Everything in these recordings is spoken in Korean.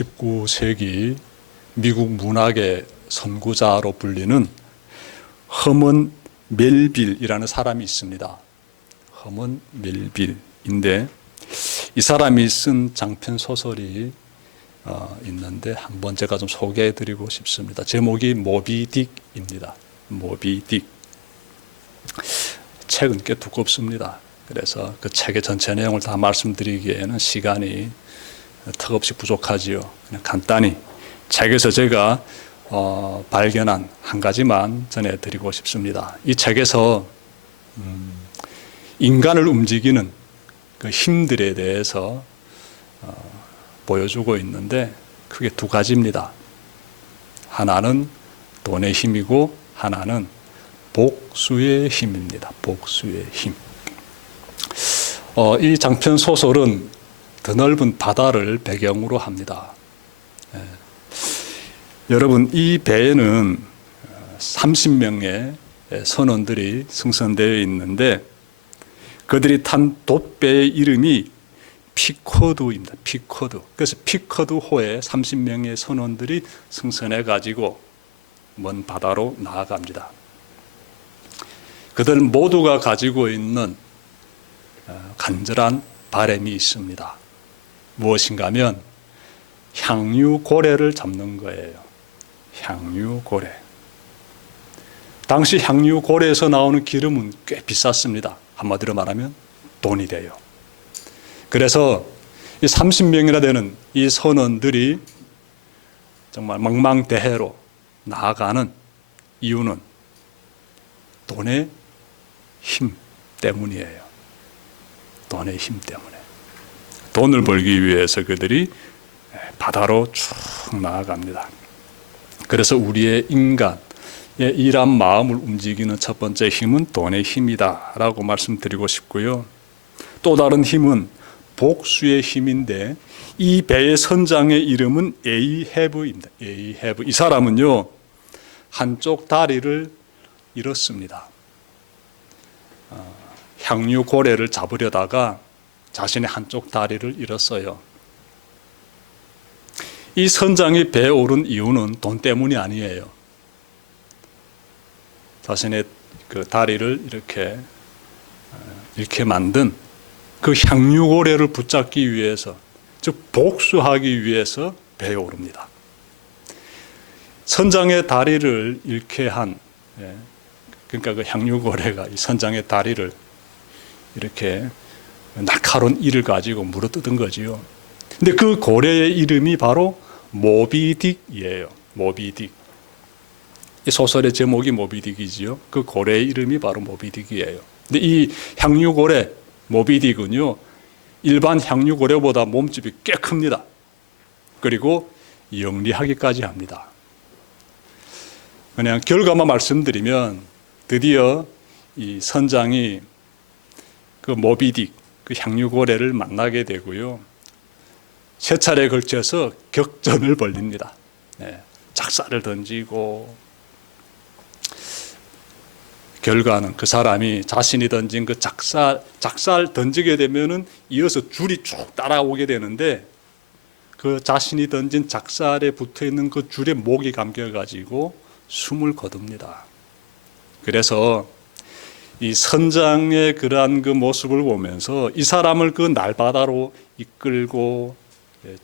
19세기 미국 문학의 선구자로 불리는 허먼 멜빌이라는 사람이 있습니다. 허먼 멜빌인데 이 사람이 쓴 장편 소설이 있는데 한번 제가 좀 소개해 드리고 싶습니다. 제목이 모비딕입니다. 모비딕. 책은 꽤 두껍습니다. 그래서 그 책의 전체 내용을 다 말씀드리기에는 시간이 턱없이 부족하지요. 그냥 간단히 책에서 제가 발견한 한 가지만 전해드리고 싶습니다. 이 책에서 인간을 움직이는 그 힘들에 대해서 보여주고 있는데 크게 두 가지입니다. 하나는 돈의 힘이고 하나는 복수의 힘입니다. 복수의 힘. 이 장편 소설은 드넓은 바다를 배경으로 합니다. 여러분, 이 배에는 30명의 선원들이 승선되어 있는데 그들이 탄 돛배의 이름이 피코드입니다. 피코드. 그래서 피코드호에 30명의 선원들이 승선해 가지고 먼 바다로 나아갑니다. 그들 모두가 가지고 있는 간절한 바람이 있습니다. 무엇인가 하면 향유고래를 잡는 거예요. 향유고래. 당시 향유고래에서 나오는 기름은 꽤 비쌌습니다. 한마디로 말하면 돈이 돼요. 그래서 이 30명이나 되는 이 선원들이 정말 망망대해로 나아가는 이유는 돈의 힘 때문이에요. 돈의 힘 때문에. 돈을 벌기 위해서 그들이 바다로 쭉 나아갑니다. 그래서 우리의 인간의 일한 마음을 움직이는 첫 번째 힘은 돈의 힘이다 라고 말씀드리고 싶고요. 또 다른 힘은 복수의 힘인데 이 배의 선장의 이름은 에이헤브입니다. 에이헤브. 이 사람은요, 한쪽 다리를 잃었습니다. 향유고래를 잡으려다가 자신의 한쪽 다리를 잃었어요. 이 선장이 배에 오른 이유는 돈 때문이 아니에요. 자신의 그 다리를 이렇게 만든 그 향유고래를 붙잡기 위해서, 즉 복수하기 위해서 배에 오릅니다. 선장의 다리를 잃게 한, 그러니까 그 향유고래가 이 선장의 다리를 이렇게 날카로운 이를 가지고 물어뜯은 거지요. 근데 그 고래의 이름이 바로 모비딕이에요. 모비딕. 이 소설의 제목이 모비딕이지요. 그 고래의 이름이 바로 모비딕이에요. 근데 이 향유고래 모비딕은요, 일반 향유고래보다 몸집이 꽤 큽니다. 그리고 영리하기까지 합니다. 그냥 결과만 말씀드리면 드디어 이 선장이 그 모비딕, 그 향유고래를 만나게 되고요. 세 차례에 걸쳐서 격전을 벌립니다. 작살을 던지고, 결과는 그 사람이 자신이 던진 그 작살 던지게 되면은 이어서 줄이 쭉 따라오게 되는데 그 자신이 던진 작살에 붙어 있는 그 줄에 목이 감겨 가지고 숨을 거둡니다. 그래서 이 선장의 그러한 그 모습을 보면서 이 사람을 그 날바다로 이끌고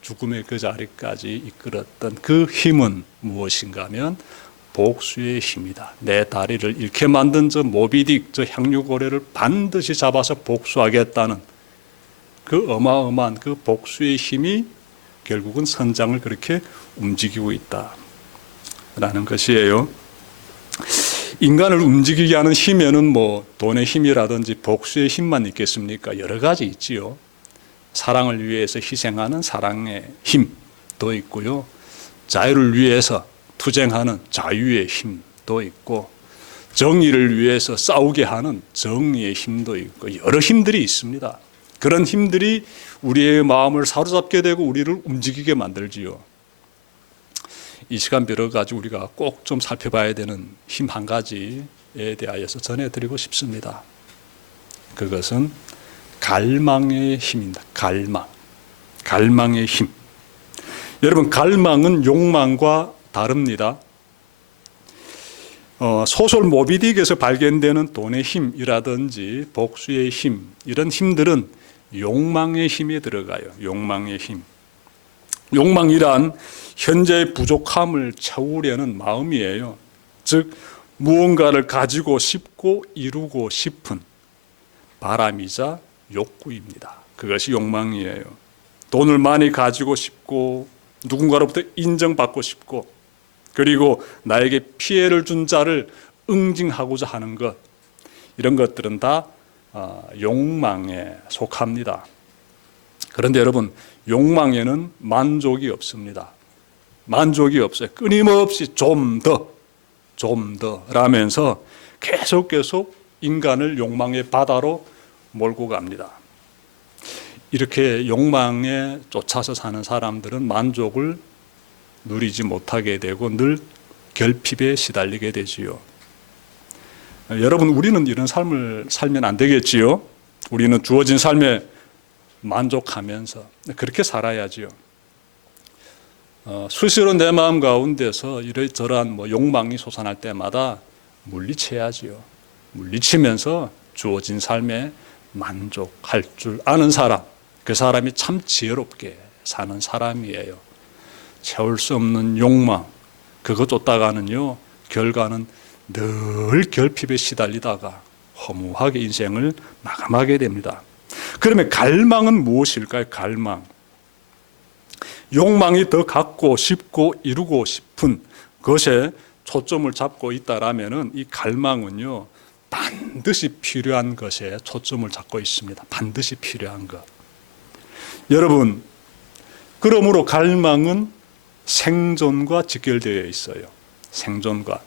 죽음의 그 자리까지 이끌었던 그 힘은 무엇인가 하면 복수의 힘이다. 내 다리를 잃게 만든 저 모비딕, 저 향유고래를 반드시 잡아서 복수하겠다는 그 어마어마한 그 복수의 힘이 결국은 선장을 그렇게 움직이고 있다라는 것이에요. 인간을 움직이게 하는 힘에는 뭐 돈의 힘이라든지 복수의 힘만 있겠습니까? 여러 가지 있지요. 사랑을 위해서 희생하는 사랑의 힘도 있고요. 자유를 위해서 투쟁하는 자유의 힘도 있고, 정의를 위해서 싸우게 하는 정의의 힘도 있고, 여러 힘들이 있습니다. 그런 힘들이 우리의 마음을 사로잡게 되고 우리를 움직이게 만들지요. 이 시간 빌어가지고 우리가 꼭 좀 살펴봐야 되는 힘 한 가지에 대하여서 전해드리고 싶습니다. 그것은 갈망의 힘입니다. 갈망의 힘. 여러분, 갈망은 욕망과 다릅니다. 소설 모비딕에서 발견되는 돈의 힘이라든지 복수의 힘, 이런 힘들은 욕망의 힘에 들어가요. 욕망의 힘. 욕망이란 현재의 부족함을 채우려는 마음이에요. 즉 무언가를 가지고 싶고 이루고 싶은 바람이자 욕구입니다. 그것이 욕망이에요. 돈을 많이 가지고 싶고 누군가로부터 인정받고 싶고 그리고 나에게 피해를 준 자를 응징하고자 하는 것, 이런 것들은 다 욕망에 속합니다. 그런데 여러분, 욕망에는 만족이 없습니다. 만족이 없어요. 끊임없이 좀 더 라면서 계속 인간을 욕망의 바다로 몰고 갑니다. 이렇게 욕망에 쫓아서 사는 사람들은 만족을 누리지 못하게 되고 늘 결핍에 시달리게 되지요. 여러분, 우리는 이런 삶을 살면 안 되겠지요. 우리는 주어진 삶에 만족하면서 그렇게 살아야지요. 수시로 내 마음 가운데서 이러저러한 욕망이 솟아날 때마다 물리쳐야지요. 물리치면서 주어진 삶에 만족할 줄 아는 사람, 그 사람이 참 지혜롭게 사는 사람이에요. 채울 수 없는 욕망, 그거 쫓다가는요, 결과는 늘 결핍에 시달리다가 허무하게 인생을 마감하게 됩니다. 그러면 갈망은 무엇일까요? 갈망. 욕망이 더 갖고 싶고 이루고 싶은 것에 초점을 잡고 있다라면은 이 갈망은요, 반드시 필요한 것에 초점을 잡고 있습니다. 반드시 필요한 것. 여러분, 그러므로 갈망은 생존과 직결되어 있어요. 생존과.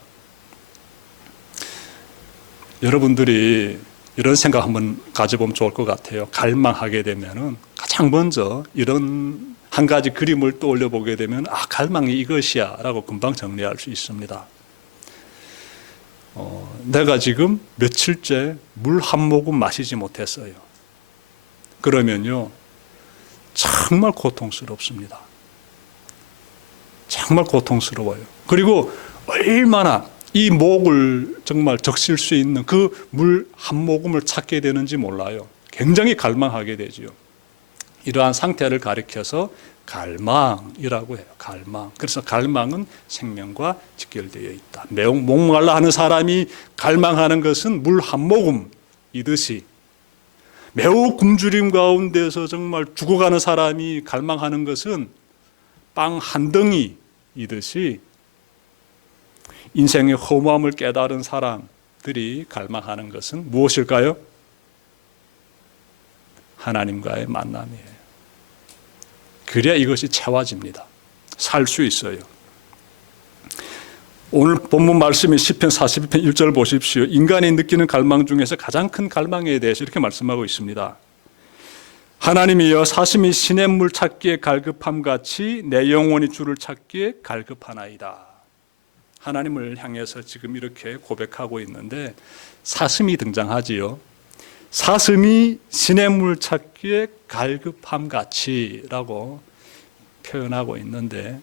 여러분들이 이런 생각 한번 가져보면 좋을 것 같아요. 갈망하게 되면은 가장 먼저 이런 한 가지 그림을 떠올려 보게 되면 갈망이 이것이야 라고 금방 정리할 수 있습니다. 내가 지금 며칠째 물 한 모금 마시지 못했어요. 그러면요, 정말 고통스럽습니다. 정말 고통스러워요. 그리고 얼마나 이 목을 정말 적실 수 있는 그 물 한 모금을 찾게 되는지 몰라요. 굉장히 갈망하게 되지요. 이러한 상태를 가리켜서 갈망이라고 해요. 갈망. 그래서 갈망은 생명과 직결되어 있다. 매우 목말라 하는 사람이 갈망하는 것은 물 한 모금이듯이, 매우 굶주림 가운데서 정말 죽어가는 사람이 갈망하는 것은 빵 한 덩이이듯이 인생의 허무함을 깨달은 사람들이 갈망하는 것은 무엇일까요? 하나님과의 만남이에요. 그래야 이것이 채워집니다. 살 수 있어요. 오늘 본문 말씀이 시편 42편 1절 보십시오. 인간이 느끼는 갈망 중에서 가장 큰 갈망에 대해서 이렇게 말씀하고 있습니다. 하나님이여, 사슴이 시냇물 찾기에 갈급함 같이 내 영혼이 주를 찾기에 갈급하나이다. 하나님을 향해서 지금 이렇게 고백하고 있는데 사슴이 등장하지요. 사슴이 시냇물 찾기에 갈급함 같이라고 표현하고 있는데,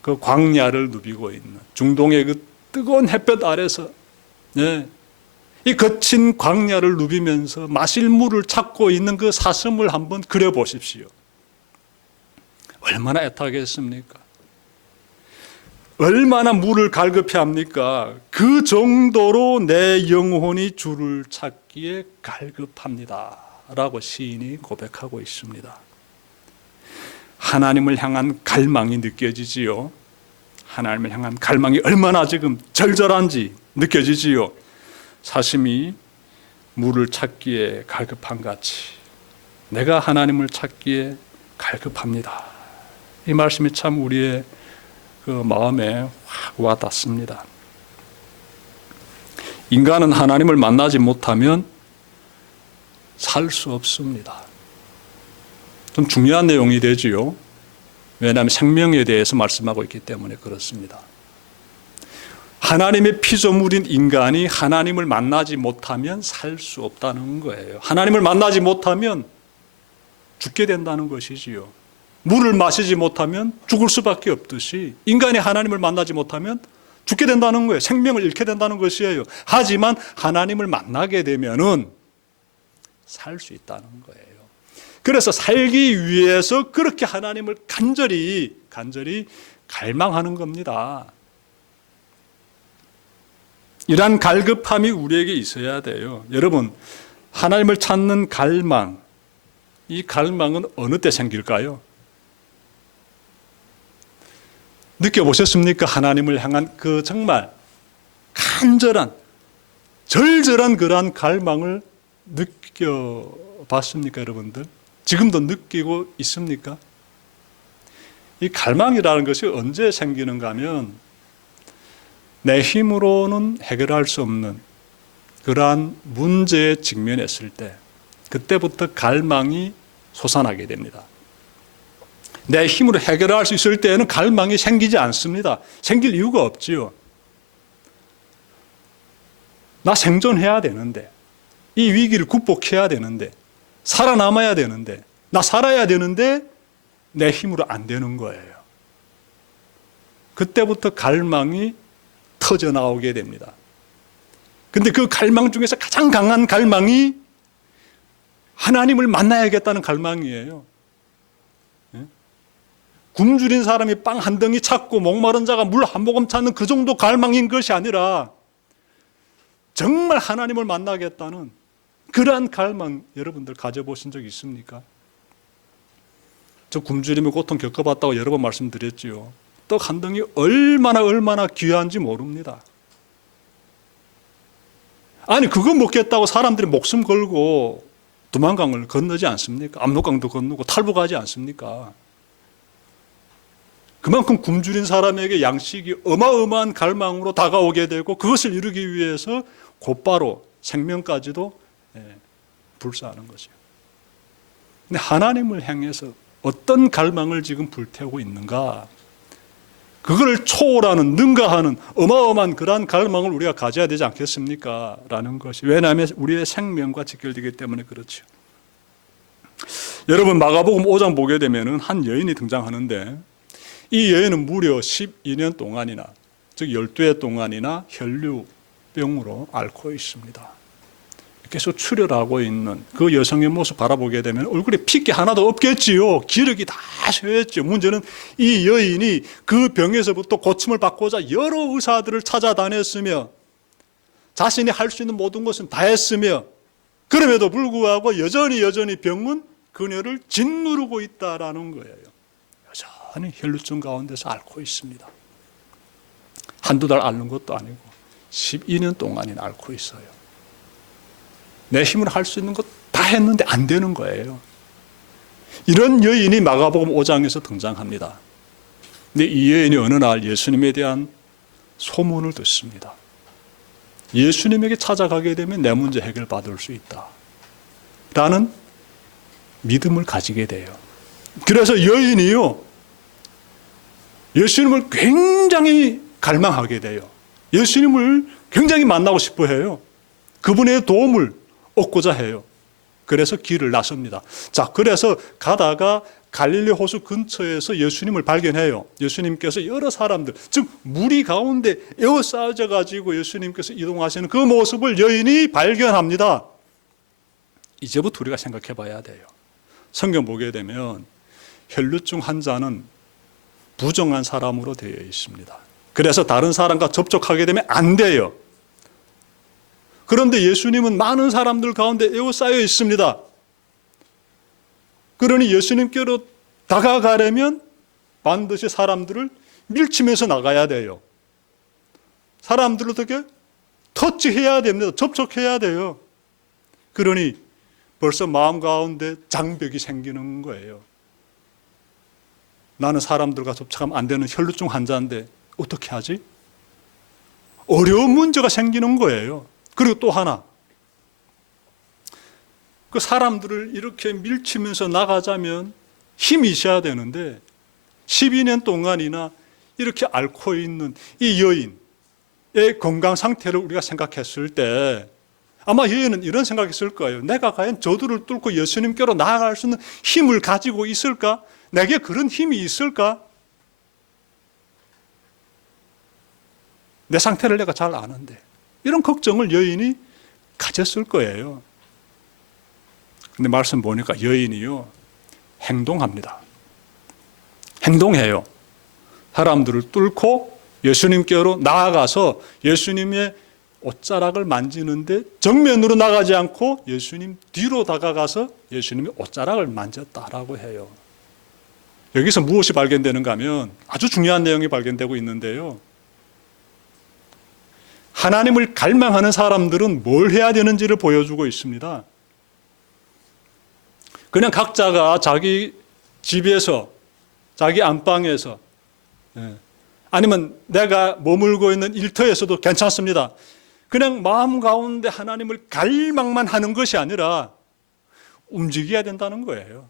그 광야를 누비고 있는 중동의 그 뜨거운 햇볕 아래서 이 거친 광야를 누비면서 마실 물을 찾고 있는 그 사슴을 한번 그려보십시오. 얼마나 애타겠습니까? 얼마나 물을 갈급해합니까? 그 정도로 내 영혼이 주를 찾기에 갈급합니다 라고 시인이 고백하고 있습니다. 하나님을 향한 갈망이 느껴지지요. 하나님을 향한 갈망이 얼마나 지금 절절한지 느껴지지요. 사슴이 물을 찾기에 갈급한 같이 내가 하나님을 찾기에 갈급합니다. 이 말씀이 참 우리의 그 마음에 확 와닿습니다. 인간은 하나님을 만나지 못하면 살 수 없습니다. 좀 중요한 내용이 되지요. 왜냐하면 생명에 대해서 말씀하고 있기 때문에 그렇습니다. 하나님의 피조물인 인간이 하나님을 만나지 못하면 살 수 없다는 거예요. 하나님을 만나지 못하면 죽게 된다는 것이지요. 물을 마시지 못하면 죽을 수밖에 없듯이 인간이 하나님을 만나지 못하면 죽게 된다는 거예요. 생명을 잃게 된다는 것이에요. 하지만 하나님을 만나게 되면은 살 수 있다는 거예요. 그래서 살기 위해서 그렇게 하나님을 간절히 갈망하는 겁니다. 이러한 갈급함이 우리에게 있어야 돼요. 여러분, 하나님을 찾는 갈망, 이 갈망은 어느 때 생길까요? 느껴보셨습니까? 하나님을 향한 그 정말 간절한, 절절한 그러한 갈망을 느껴봤습니까, 여러분들? 지금도 느끼고 있습니까? 이 갈망이라는 것이 언제 생기는가 하면 내 힘으로는 해결할 수 없는 그러한 문제에 직면했을 때, 그때부터 갈망이 솟아나게 됩니다. 내 힘으로 해결할 수 있을 때에는 갈망이 생기지 않습니다. 생길 이유가 없지요. 나 생존해야 되는데, 이 위기를 극복해야 되는데, 살아남아야 되는데, 나 살아야 되는데 내 힘으로 안 되는 거예요. 그때부터 갈망이 터져 나오게 됩니다. 근데 그 갈망 중에서 가장 강한 갈망이 하나님을 만나야겠다는 갈망이에요. 굶주린 사람이 빵 한 덩이 찾고 목마른 자가 물 한 모금 찾는 그 정도 갈망인 것이 아니라 정말 하나님을 만나겠다는 그러한 갈망, 여러분들 가져보신 적 있습니까? 저 굶주림의 고통 겪어봤다고 여러 번 말씀드렸지요. 떡 한 덩이 얼마나 귀한지 모릅니다. 아니, 그거 먹겠다고 사람들이 목숨 걸고 두만강을 건너지 않습니까? 압록강도 건너고 탈북하지 않습니까? 그만큼 굶주린 사람에게 양식이 어마어마한 갈망으로 다가오게 되고 그것을 이루기 위해서 곧바로 생명까지도 불사하는 거죠. 근데 하나님을 향해서 어떤 갈망을 지금 불태우고 있는가? 그걸 초월하는, 능가하는 어마어마한 그러한 갈망을 우리가 가져야 되지 않겠습니까? 라는 것이. 왜냐하면 우리의 생명과 직결되기 때문에 그렇죠. 여러분, 마가복음 5장 보게 되면 한 여인이 등장하는데 이 여인은 무려 12년 동안이나, 즉 12해 동안이나 혈류병으로 앓고 있습니다. 계속 출혈하고 있는 그 여성의 모습 바라보게 되면 얼굴에 핏기 하나도 없겠지요. 기력이 다 쇠했죠. 문제는 이 여인이 그 병에서부터 고침을 받고자 여러 의사들을 찾아다녔으며 자신이 할 수 있는 모든 것은 다 했으며 그럼에도 불구하고 여전히 병은 그녀를 짓누르고 있다라는 거예요. 여전히 혈루증 가운데서 앓고 있습니다. 한두 달 앓는 것도 아니고 12년 동안이나 앓고 있어요. 내 힘으로 할 수 있는 것 다 했는데 안 되는 거예요. 이런 여인이 마가복음 5장에서 등장합니다. 근데 이 여인이 어느 날 예수님에 대한 소문을 듣습니다. 예수님에게 찾아가게 되면 내 문제 해결받을 수 있다 라는 믿음을 가지게 돼요. 그래서 여인이요, 예수님을 굉장히 갈망하게 돼요. 예수님을 굉장히 만나고 싶어 해요. 그분의 도움을 얻고자 해요. 그래서 길을 나섭니다. 자, 그래서 가다가 갈릴리 호수 근처에서 예수님을 발견해요. 예수님께서 여러 사람들, 즉 무리 가운데 에워싸져 가지고 예수님께서 이동하시는 그 모습을 여인이 발견합니다. 이제부터 우리가 생각해 봐야 돼요. 성경 보게 되면 혈루증 환자는 부정한 사람으로 되어 있습니다. 그래서 다른 사람과 접촉하게 되면 안 돼요. 그런데 예수님은 많은 사람들 가운데 에워싸여 있습니다. 그러니 예수님께로 다가가려면 반드시 사람들을 밀치면서 나가야 돼요. 사람들을 어떻게 터치해야 됩니다. 접촉해야 돼요. 그러니 벌써 마음 가운데 장벽이 생기는 거예요. 나는 사람들과 접촉하면 안 되는 혈루증 환자인데 어떻게 하지? 어려운 문제가 생기는 거예요. 그리고 또 하나, 그 사람들을 이렇게 밀치면서 나가자면 힘이 있어야 되는데 12년 동안이나 이렇게 앓고 있는 이 여인의 건강 상태를 우리가 생각했을 때 아마 여인은 이런 생각이 있을 거예요. 내가 과연 저들을 뚫고 예수님께로 나아갈 수 있는 힘을 가지고 있을까? 내게 그런 힘이 있을까? 내 상태를 내가 잘 아는데. 이런 걱정을 여인이 가졌을 거예요. 근데 말씀 보니까 여인이요, 행동합니다. 행동해요. 사람들을 뚫고 예수님께로 나아가서 예수님의 옷자락을 만지는데 정면으로 나가지 않고 예수님 뒤로 다가가서 예수님의 옷자락을 만졌다라고 해요. 여기서 무엇이 발견되는가 하면 아주 중요한 내용이 발견되고 있는데요. 하나님을 갈망하는 사람들은 뭘 해야 되는지를 보여주고 있습니다. 그냥 각자가 자기 집에서, 자기 안방에서, 아니면 내가 머물고 있는 일터에서도 괜찮습니다. 그냥 마음 가운데 하나님을 갈망만 하는 것이 아니라 움직여야 된다는 거예요.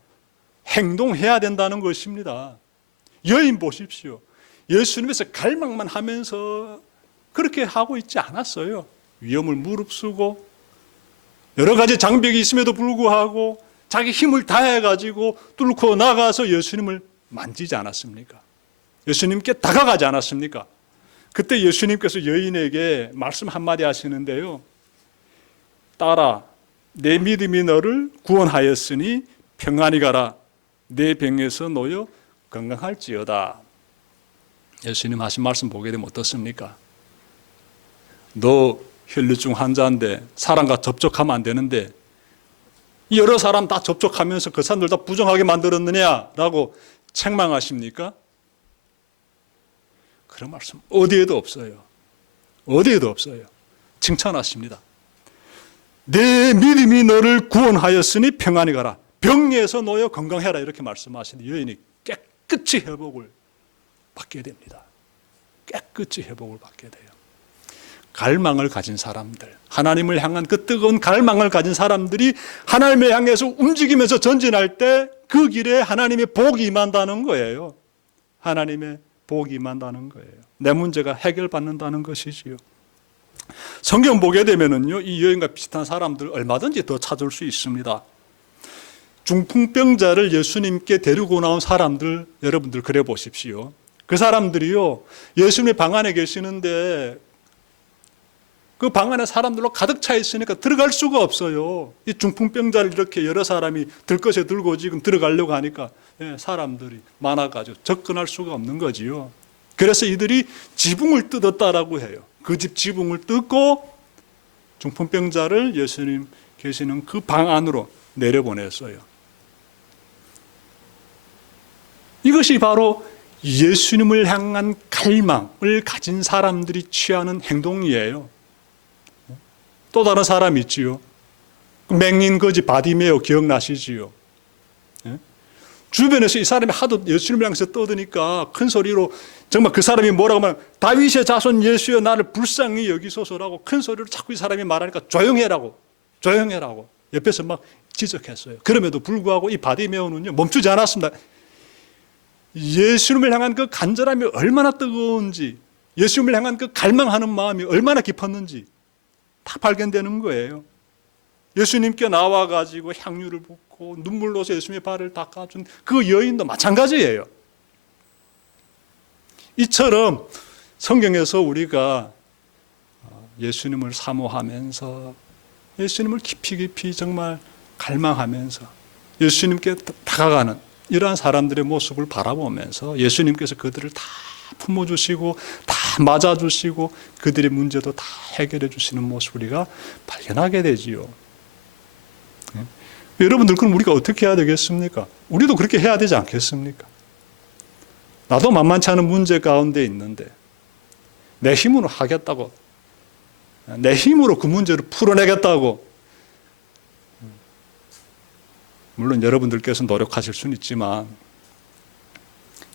행동해야 된다는 것입니다. 여인 보십시오. 예수님에서 갈망만 하면서 그렇게 하고 있지 않았어요. 위험을 무릅쓰고 여러 가지 장벽이 있음에도 불구하고 자기 힘을 다해가지고 뚫고 나가서 예수님을 만지지 않았습니까? 예수님께 다가가지 않았습니까? 그때 예수님께서 여인에게 말씀 한마디 하시는데요. 딸아, 내 믿음이 너를 구원하였으니 평안히 가라. 내 병에서 놓여 건강할지어다. 예수님 하신 말씀 보게 되면 어떻습니까? 너 혈류증 환자인데 사람과 접촉하면 안 되는데 여러 사람 다 접촉하면서 그 사람들 다 부정하게 만들었느냐라고 책망하십니까? 그런 말씀 어디에도 없어요. 어디에도 없어요. 칭찬하십니다. 내 믿음이 너를 구원하였으니 평안히 가라. 병에서 놓여 건강해라. 이렇게 말씀하시는 여인이 깨끗이 회복을 받게 됩니다. 깨끗이 회복을 받게 돼요. 갈망을 가진 사람들, 하나님을 향한 그 뜨거운 갈망을 가진 사람들이 하나님을 향해서 움직이면서 전진할 때 그 길에 하나님의 복이 임한다는 거예요. 하나님의 복이 임한다는 거예요. 내 문제가 해결받는다는 것이지요. 성경 보게 되면은요, 이 여인과 비슷한 사람들 얼마든지 더 찾을 수 있습니다. 중풍병자를 예수님께 데리고 나온 사람들, 여러분들 그래 보십시오. 그 사람들이요, 예수님의 방 안에 계시는데 그 방 안에 사람들로 가득 차 있으니까 들어갈 수가 없어요. 이 중풍병자를 이렇게 여러 사람이 들것에 들고 지금 들어가려고 하니까 사람들이 많아가지고 접근할 수가 없는 거지요. 그래서 이들이 지붕을 뜯었다라고 해요. 그 집 지붕을 뜯고 중풍병자를 예수님 계시는 그 방 안으로 내려보냈어요. 이것이 바로 예수님을 향한 갈망을 가진 사람들이 취하는 행동이에요. 또 다른 사람이 있지요. 맹인 거지 바디메오 기억나시지요? 주변에서 이 사람이 하도 예수님을 향해서 떠드니까 큰 소리로 정말 그 사람이 뭐라고 하면 다윗의 자손 예수여 나를 불쌍히 여기소서라고 큰 소리로 자꾸 이 사람이 말하니까 조용해라고 옆에서 막 지적했어요. 그럼에도 불구하고 이 바디메오는요 멈추지 않았습니다. 예수님을 향한 그 간절함이 얼마나 뜨거운지, 예수님을 향한 그 갈망하는 마음이 얼마나 깊었는지 다 발견되는 거예요. 예수님께 나와가지고 향유를 붓고 눈물로서 예수님의 발을 닦아준 그 여인도 마찬가지예요. 이처럼 성경에서 우리가 예수님을 사모하면서 예수님을 깊이 정말 갈망하면서 예수님께 다가가는 이러한 사람들의 모습을 바라보면서 예수님께서 그들을 다 품어주시고 다 맞아주시고 그들의 문제도 다 해결해 주시는 모습을 우리가 발견하게 되지요. 여러분들 그럼 우리가 어떻게 해야 되겠습니까? 우리도 그렇게 해야 되지 않겠습니까? 나도 만만치 않은 문제 가운데 있는데 내 힘으로 하겠다고, 내 힘으로 그 문제를 풀어내겠다고, 물론 여러분들께서 노력하실 수는 있지만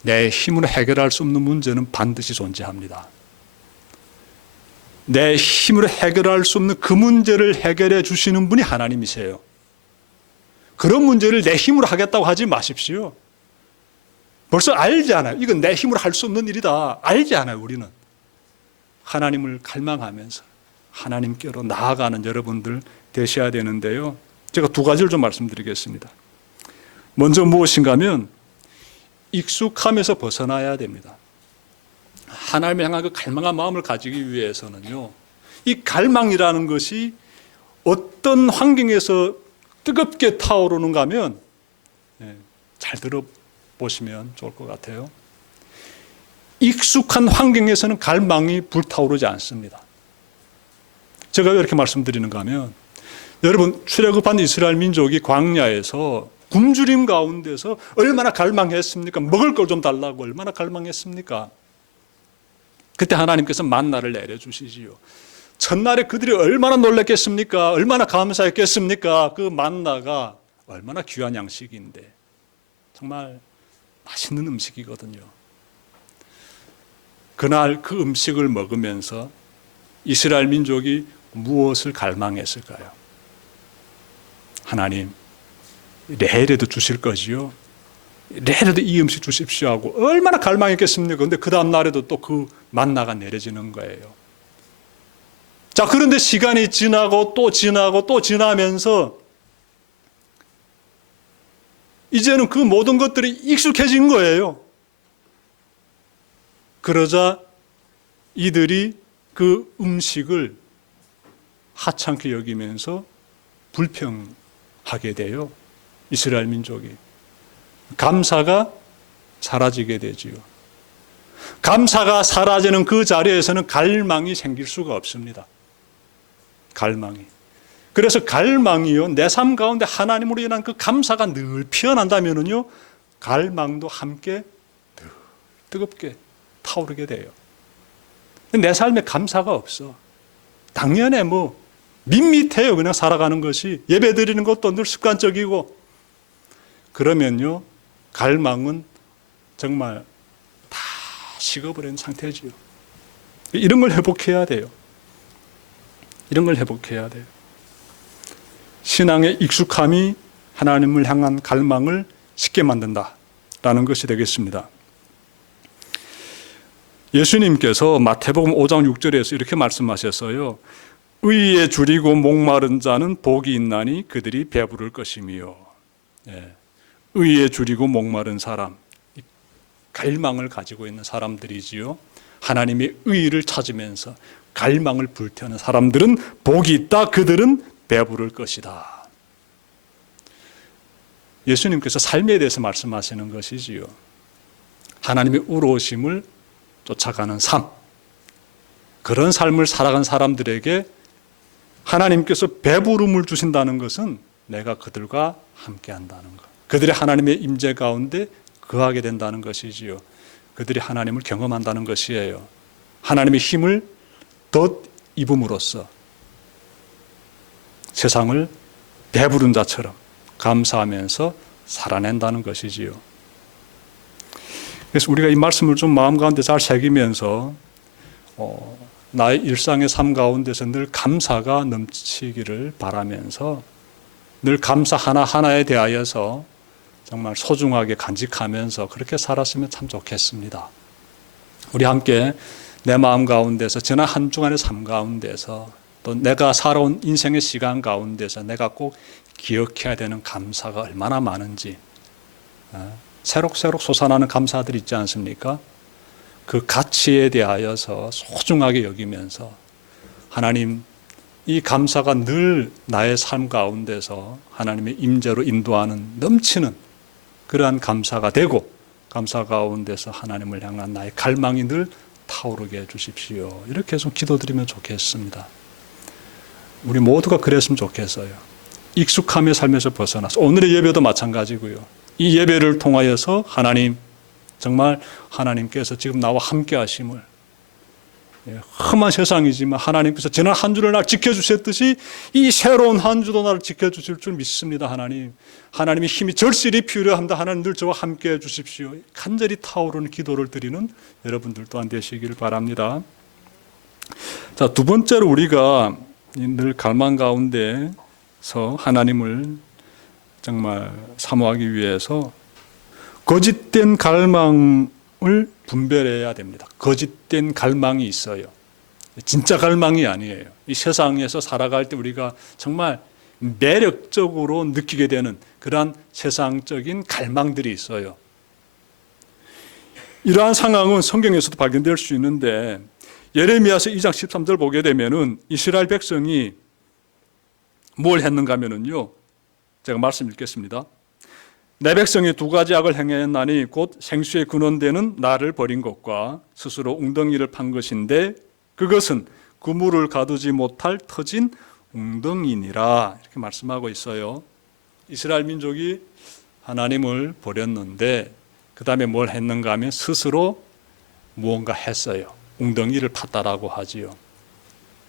내 힘으로 해결할 수 없는 문제는 반드시 존재합니다. 내 힘으로 해결할 수 없는 그 문제를 해결해 주시는 분이 하나님이세요. 그런 문제를 내 힘으로 하겠다고 하지 마십시오. 벌써 알지 않아요. 이건 내 힘으로 할 수 없는 일이다. 알지 않아요, 우리는. 하나님을 갈망하면서 하나님께로 나아가는 여러분들 되셔야 되는데요. 제가 두 가지를 좀 말씀드리겠습니다. 먼저 무엇인가 하면 익숙함에서 벗어나야 됩니다. 하나님을 향한 그 갈망한 마음을 가지기 위해서는요, 이 갈망이라는 것이 어떤 환경에서 뜨겁게 타오르는가 하면, 잘 들어보시면 좋을 것 같아요. 익숙한 환경에서는 갈망이 불타오르지 않습니다. 제가 왜 이렇게 말씀드리는가 하면, 여러분, 출애굽한 이스라엘 민족이 광야에서 굶주림 가운데서 얼마나 갈망했습니까? 먹을 걸 좀 달라고 얼마나 갈망했습니까? 그때 하나님께서 만나를 내려주시지요. 첫날에 그들이 얼마나 놀랐겠습니까? 얼마나 감사했겠습니까? 그 만나가 얼마나 귀한 양식인데 정말 맛있는 음식이거든요. 그날 그 음식을 먹으면서 이스라엘 민족이 무엇을 갈망했을까요? 하나님, 내일에도 주실 거지요. 내일에도 이 음식 주십시오 하고 얼마나 갈망했겠습니까? 그런데 그 다음 날에도 또 그 만나가 내려지는 거예요. 자, 그런데 시간이 지나고 또 지나고 또 지나면서 이제는 그 모든 것들이 익숙해진 거예요. 그러자 이들이 그 음식을 하찮게 여기면서 불평하게 돼요. 이스라엘 민족이. 감사가 사라지게 되지요. 감사가 사라지는 그 자리에서는 갈망이 생길 수가 없습니다. 갈망이. 그래서 갈망이요, 내 삶 가운데 하나님으로 인한 그 감사가 늘 피어난다면은요, 갈망도 함께 늘 뜨겁게 타오르게 돼요. 내 삶에 감사가 없어. 당연히 밋밋해요. 그냥 살아가는 것이. 예배 드리는 것도 늘 습관적이고. 그러면요, 갈망은 정말 다 식어버린 상태지요. 이런 걸 회복해야 돼요. 이런 걸 회복해야 돼요. 신앙의 익숙함이 하나님을 향한 갈망을 쉽게 만든다라는 것이 되겠습니다. 예수님께서 마태복음 5장 6절에서 이렇게 말씀하셨어요. 의에 줄이고 목마른 자는 복이 있나니 그들이 배부를 것이며. 의에 줄이고 목마른 사람, 갈망을 가지고 있는 사람들이지요. 하나님의 의를 찾으면서 갈망을 불태우는 사람들은 복이 있다. 그들은 배부를 것이다. 예수님께서 삶에 대해서 말씀하시는 것이지요. 하나님의 의로우심을 쫓아가는 삶, 그런 삶을 살아간 사람들에게 하나님께서 배부름을 주신다는 것은 내가 그들과 함께 한다는 것, 그들이 하나님의 임재 가운데 거하게 된다는 것이지요. 그들이 하나님을 경험한다는 것이에요. 하나님의 힘을 덧 입음으로써 세상을 배부른 자처럼 감사하면서 살아낸다는 것이지요. 그래서 우리가 이 말씀을 좀 마음 가운데 잘 새기면서 나의 일상의 삶 가운데서 늘 감사가 넘치기를 바라면서 늘 감사 하나하나에 대하여서 정말 소중하게 간직하면서 그렇게 살았으면 참 좋겠습니다. 우리 함께 내 마음 가운데서 지난 한 주간의 삶 가운데서 또 내가 살아온 인생의 시간 가운데서 내가 꼭 기억해야 되는 감사가 얼마나 많은지, 새록새록 솟아나는 감사들이 있지 않습니까? 그 가치에 대하여서 소중하게 여기면서 하나님, 이 감사가 늘 나의 삶 가운데서 하나님의 임재로 인도하는 넘치는 그러한 감사가 되고, 감사 가운데서 하나님을 향한 나의 갈망이 늘 타오르게 해주십시오. 이렇게 좀 기도드리면 좋겠습니다. 우리 모두가 그랬으면 좋겠어요. 익숙함의 삶에서 벗어나서, 오늘의 예배도 마찬가지고요. 이 예배를 통하여서 하나님, 정말 하나님께서 지금 나와 함께 하심을, 험한 세상이지만 하나님께서 지난 한 주를 날 지켜주셨듯이 이 새로운 한 주도 나를 지켜주실 줄 믿습니다. 하나님, 하나님의 힘이 절실히 필요합니다. 하나님 늘 저와 함께 해주십시오. 간절히 타오르는 기도를 드리는 여러분들 또한 되시기를 바랍니다. 자, 두 번째로 우리가 늘 갈망 가운데서 하나님을 정말 사모하기 위해서 거짓된 갈망을 분별해야 됩니다. 거짓된 갈망이 있어요. 진짜 갈망이 아니에요. 이 세상에서 살아갈 때 우리가 정말 매력적으로 느끼게 되는 그러한 세상적인 갈망들이 있어요. 이러한 상황은 성경에서도 발견될 수 있는데 예레미야서 2장 13절 보게 되면은 이스라엘 백성이 뭘 했는가 하면은요, 제가 말씀 읽겠습니다. 내 백성이 두 가지 악을 행했나니 곧 생수의 근원되는 나를 버린 것과 스스로 웅덩이를 판 것인데 그것은 그물을 가두지 못할 터진 웅덩이니라, 이렇게 말씀하고 있어요. 이스라엘 민족이 하나님을 버렸는데 그 다음에 뭘 했는가 하면 스스로 무언가 했어요. 웅덩이를 팠다라고 하지요.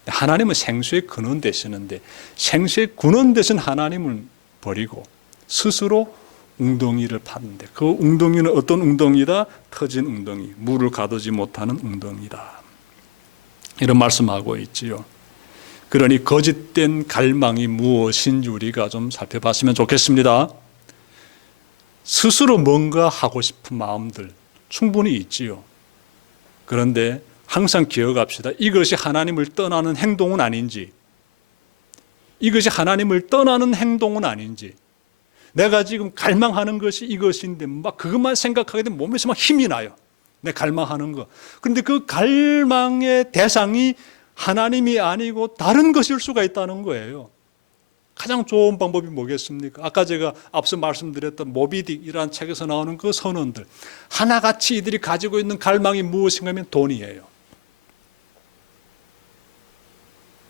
하나님은 생수의 근원 되시는데 생수의 근원 되신 하나님을 버리고 스스로 웅덩이를 팠는데 그 웅덩이는 어떤 웅덩이다? 터진 웅덩이, 물을 가두지 못하는 웅덩이다, 이런 말씀하고 있지요. 그러니 거짓된 갈망이 무엇인지 우리가 좀 살펴봤으면 좋겠습니다. 스스로 뭔가 하고 싶은 마음들 충분히 있지요. 그런데 항상 기억합시다. 이것이 하나님을 떠나는 행동은 아닌지, 이것이 하나님을 떠나는 행동은 아닌지, 내가 지금 갈망하는 것이 이것인데 막 그것만 생각하게 되면 몸에서 막 힘이 나요. 내 갈망하는 거. 그런데 그 갈망의 대상이 하나님이 아니고 다른 것일 수가 있다는 거예요. 가장 좋은 방법이 뭐겠습니까? 아까 제가 앞서 말씀드렸던 모비딕이라는 책에서 나오는 그 선원들, 하나같이 이들이 가지고 있는 갈망이 무엇인가 하면 돈이에요.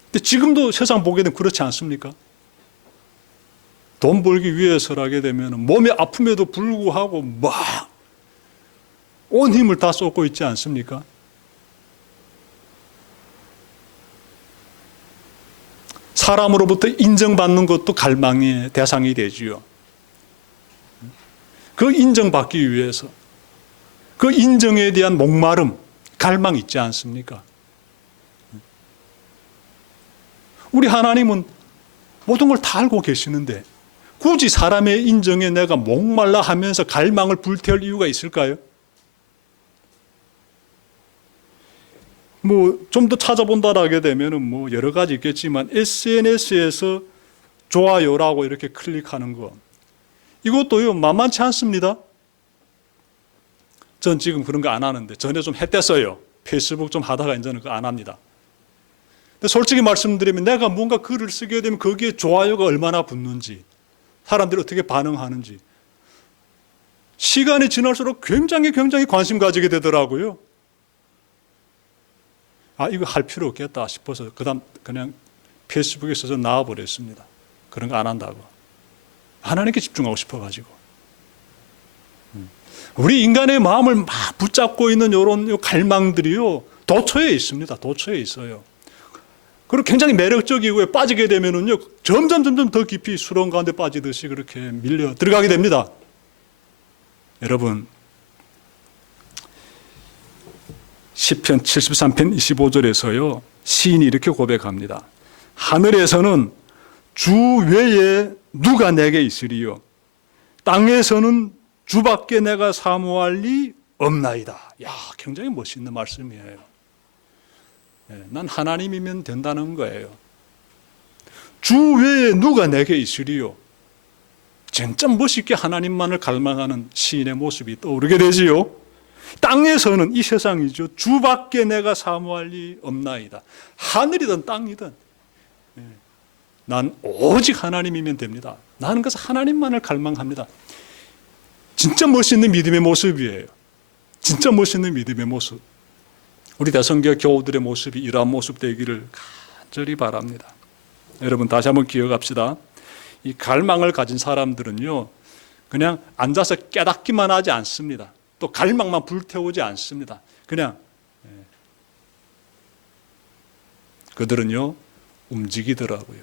근데 지금도 세상 보게 되면 그렇지 않습니까? 돈 벌기 위해서라게 되면 몸이 아픔에도 불구하고 막 온 힘을 다 쏟고 있지 않습니까? 사람으로부터 인정받는 것도 갈망의 대상이 되지요. 그 인정받기 위해서 그 인정에 대한 목마름, 갈망 있지 않습니까? 우리 하나님은 모든 걸 다 알고 계시는데 굳이 사람의 인정에 내가 목말라 하면서 갈망을 불태울 이유가 있을까요? 좀 더 찾아본다라게 되면은 여러 가지 있겠지만 SNS에서 좋아요라고 이렇게 클릭하는 거, 이것도요 만만치 않습니다. 전 지금 그런 거 안 하는데 전에 좀 했댔어요. 페이스북 좀 하다가 이제는 그거 안 합니다. 근데 솔직히 말씀드리면 내가 뭔가 글을 쓰게 되면 거기에 좋아요가 얼마나 붙는지, 사람들이 어떻게 반응하는지 시간이 지날수록 굉장히 관심 가지게 되더라고요. 이거 할 필요 없겠다 싶어서 그다음 그냥 페이스북에서 좀 나와버렸습니다. 그런 거 안 한다고. 하나님께 집중하고 싶어가지고. 우리 인간의 마음을 막 붙잡고 있는 이런 갈망들이요, 도처에 있습니다. 도처에 있어요. 그리고 굉장히 매력적이고 빠지게 되면은요, 점점 더 깊이 수렁 가운데 빠지듯이 그렇게 밀려 들어가게 됩니다. 여러분, 시편 73편 25절에서요, 시인이 이렇게 고백합니다. 하늘에서는 주 외에 누가 내게 있으리요? 땅에서는 주밖에 내가 사모할 리 없나이다. 야, 굉장히 멋있는 말씀이에요. 난 하나님이면 된다는 거예요. 주 외에 누가 내게 있으리요? 진짜 멋있게 하나님만을 갈망하는 시인의 모습이 떠오르게 되지요. 땅에서는, 이 세상이죠, 주밖에 내가 사모할 리 없나이다. 하늘이든 땅이든 난 오직 하나님이면 됩니다. 나는 그래서 하나님만을 갈망합니다. 진짜 멋있는 믿음의 모습이에요. 진짜 멋있는 믿음의 모습. 우리 대성교 교우들의 모습이 이러한 모습 되기를 간절히 바랍니다. 여러분, 다시 한번 기억합시다. 이 갈망을 가진 사람들은요, 그냥 앉아서 깨닫기만 하지 않습니다. 또 갈망만 불태우지 않습니다. 그냥 그들은요 움직이더라고요.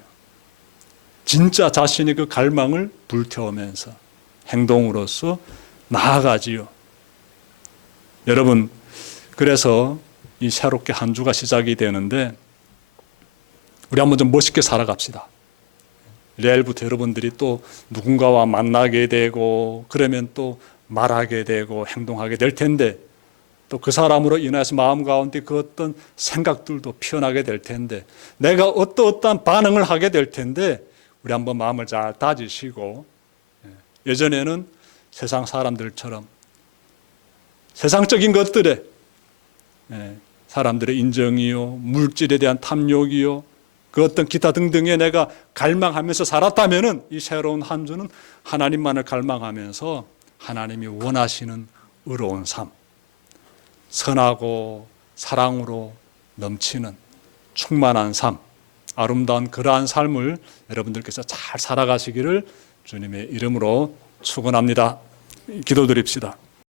진짜 자신의 그 갈망을 불태우면서 행동으로서 나아가지요. 여러분, 그래서 이 새롭게 한 주가 시작이 되는데 우리 한번 좀 멋있게 살아갑시다. 내일부터 여러분들이 또 누군가와 만나게 되고 그러면 또 말하게 되고 행동하게 될 텐데, 또 그 사람으로 인해서 마음 가운데 그 어떤 생각들도 피어나게 될 텐데, 내가 어떠한 반응을 하게 될 텐데, 우리 한번 마음을 잘 다지시고, 예전에는 세상 사람들처럼 세상적인 것들에 사람들의 인정이요, 물질에 대한 탐욕이요, 그 어떤 기타 등등에 내가 갈망하면서 살았다면은 이 새로운 한 주는 하나님만을 갈망하면서 하나님이 원하시는 의로운 삶, 선하고 사랑으로 넘치는 충만한 삶, 아름다운 그러한 삶을 여러분들께서 잘 살아가시기를 주님의 이름으로 축원합니다. 기도드립시다.